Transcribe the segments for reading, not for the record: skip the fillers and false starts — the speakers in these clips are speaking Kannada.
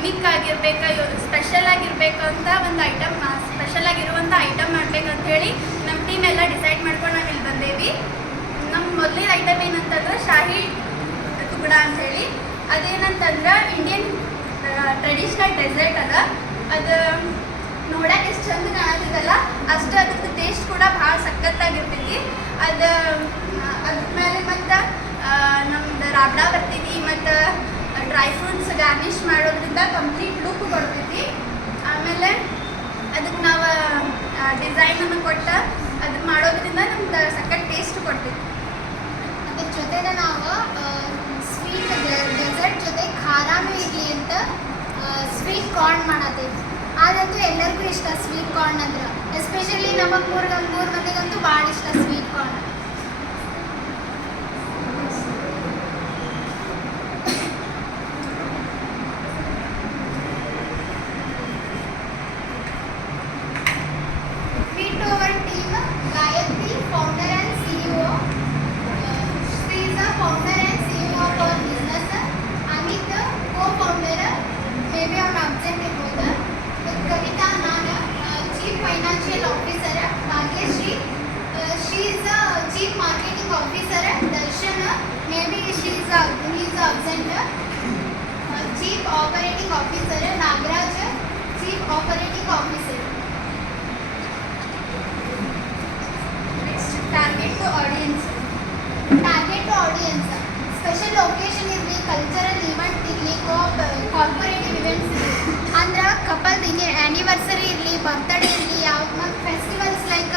ಯುನಿಕ್ ಆಗಿರ್ಬೇಕು, ಸ್ಪೆಷಲ್ ಆಗಿರ್ಬೇಕು ಅಂತ ಒಂದು ಐಟಮ್, ಸ್ಪೆಷಲ್ ಆಗಿರುವಂಥ ಐಟಮ್ ಮಾಡ್ಬೇಕಂತ ಹೇಳಿ ನಮ್ಮ ಟೀಮ್ ಎಲ್ಲ ಡಿಸೈಡ್ ಮಾಡ್ಕೊಂಡು ನಾವು ಇಲ್ಲಿ ಬಂದೇವಿ. ನಮ್ಮ ಮೊದಲನೇ ಐಟಮ್ ಏನಂತಂದ್ರೆ ಶಾಹಿ ತುಗಡ ಅಂತೇಳಿ. ಅದೇನಂತಂದ್ರೆ ಇಂಡಿಯನ್ ಟ್ರೆಡಿಷ್ನಲ್ ಡೆಸರ್ಟ್ ಅದ. ಅದು ನೋಡಕ್ಕೆ ಎಷ್ಟು ಚಂದ ಕಾಣತ್ತಿದಲ್ಲ ಅಷ್ಟು ಅದ್ರದ್ದು ಟೇಸ್ಟ್ ಕೂಡ ಭಾಳ ಸಖತ್ತಾಗಿರ್ತೈತಿ. ಅದ್ರ ಮೇಲೆ ಮತ್ತು ನಮ್ದು ರಾಬ್ಡಾ ಬರ್ತೈತಿ ಮತ್ತು ಡ್ರೈ ಫ್ರೂಟ್ಸ್ ಗಾರ್ನಿಷ್ ಮಾಡೋದ್ರಿಂದ ಕಂಪ್ಲೀಟ್ ಲುಕ್ ಬರ್ತೈತಿ. ಆಮೇಲೆ ಅದಕ್ಕೆ ನಾವು ಡಿಸೈನನ್ನು ಕೊಟ್ಟು ಅದನ್ನ ಮಾಡೋದ್ರಿಂದ ನಮ್ದು ಸಖತ್ ಟೇಸ್ಟ್ ಕೊಡ್ತೈತಿ. ಅದ್ರ ಜೊತೆಗೆ ನಾವು ಸ್ವೀಟ್ ಡೆಸರ್ಟ್ ಜೊತೆ ಖಾರಾನೂ ಇರಲಿ ಅಂತ ಸ್ವೀಟ್ ಕಾರ್ನ್ ಮಾಡತ್ತೈತಿ. ಅದಂತೂ ಎಲ್ಲರಿಗೂ ಇಷ್ಟ ಸ್ವೀಟ್ ಕಾರ್ನ್ ಅಂದ್ರೆ, ಎಸ್ಪೆಷಲಿ ನಮಗೆ ಮೂರು ಮಂದಿಗಂತೂ ಭಾಳ ಇಷ್ಟ sweet corn. Chief operating officer Nagaraj chief operating officer. Next, target to audience. Special occasion ಇರಲಿ, ಕಲ್ಚರಲ್ ಇವೆಂಟ್ ಇರಲಿ, ಕಾರ್ಪೊರೇಟಿವ್ ಇವೆಂಟ್ಸ್ ಇರಲಿ, ಅಂದ್ರೆ ಕಪಲ್ ಆ್ಯನಿವರ್ಸರಿ ಇರಲಿ, ಬರ್ತ್ಡೇ ಇರಲಿ, ಯಾವ ಮತ್ತು ಫೆಸ್ಟಿವಲ್ಸ್ ಲೈಕ್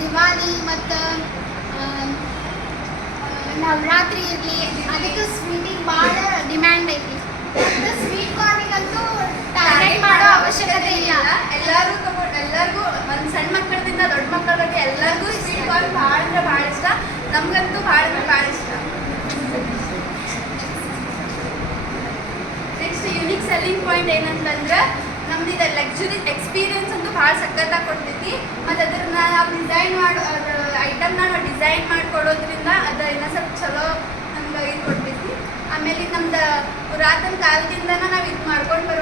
ದಿವಾಲಿ ಮತ್ತು ನವರಾತ್ರಿ ಇರಲಿ, ಅದಕ್ಕೆ ಸ್ವೀಟಿಗೆ ಭಾಳ ಡಿಮ್ಯಾಂಡ್ ಐತಿ. ಸ್ವೀಟ್ ಕಾರ್ನಿಗಂತೂ ಟಾರ್ಗೆಟ್ ಮಾಡೋ ಅವಶ್ಯಕತೆ ಇಲ್ಲ. ಎಲ್ಲರಿಗೂ ಒಂದು ಸಣ್ಣ ಮಕ್ಕಳದಿಂದ ದೊಡ್ಡ ಮಕ್ಕಳಿಗೆ ಎಲ್ಲರಿಗೂ ಸ್ವೀಟ್ ಕಾರ್ನ್ ಭಾಳ ಅಂದ್ರೆ ಭಾಳ ಇಷ್ಟ. ನಮಗಂತೂ ಭಾಳ ಅಂದ್ರೆ ಭಾಳ ಇಷ್ಟ. ನೆಕ್ಸ್ಟ್ ಯುನಿಕ್ ಸೆಲ್ಲಿಂಗ್ ಪಾಯಿಂಟ್ ಏನಂತಂದ್ರೆ ನಮ್ದು ಇದು ಲಕ್ಸುರಿ ಎಕ್ಸ್ಪೀರಿಯನ್ಸ್ ಅಂತೂ ಭಾಳ ಸಖತ್ತಾಗಿ ಕೊಡ್ತೈತಿ. ಮತ್ತು ಅದನ್ನ ನಾವು ಡಿಸೈನ್ ಮಾಡೋ ಐಟಮ್ನ ನಾವು ಡಿಸೈನ್ ಮಾಡಿಕೊಡೋದ್ರಿಂದ ಅದು ಇನ್ನೂ ಸ್ವಲ್ಪ ಚಲೋ ನಮ್ಗೆ ಇದು ಕೊಡ್ತೈತಿ. ಆಮೇಲೆ ನಮ್ದು ಪುರಾತನ ಕಾಲದಿಂದನೇ ನಾವು ಇದು ಮಾಡ್ಕೊಂಡು ಬರೋ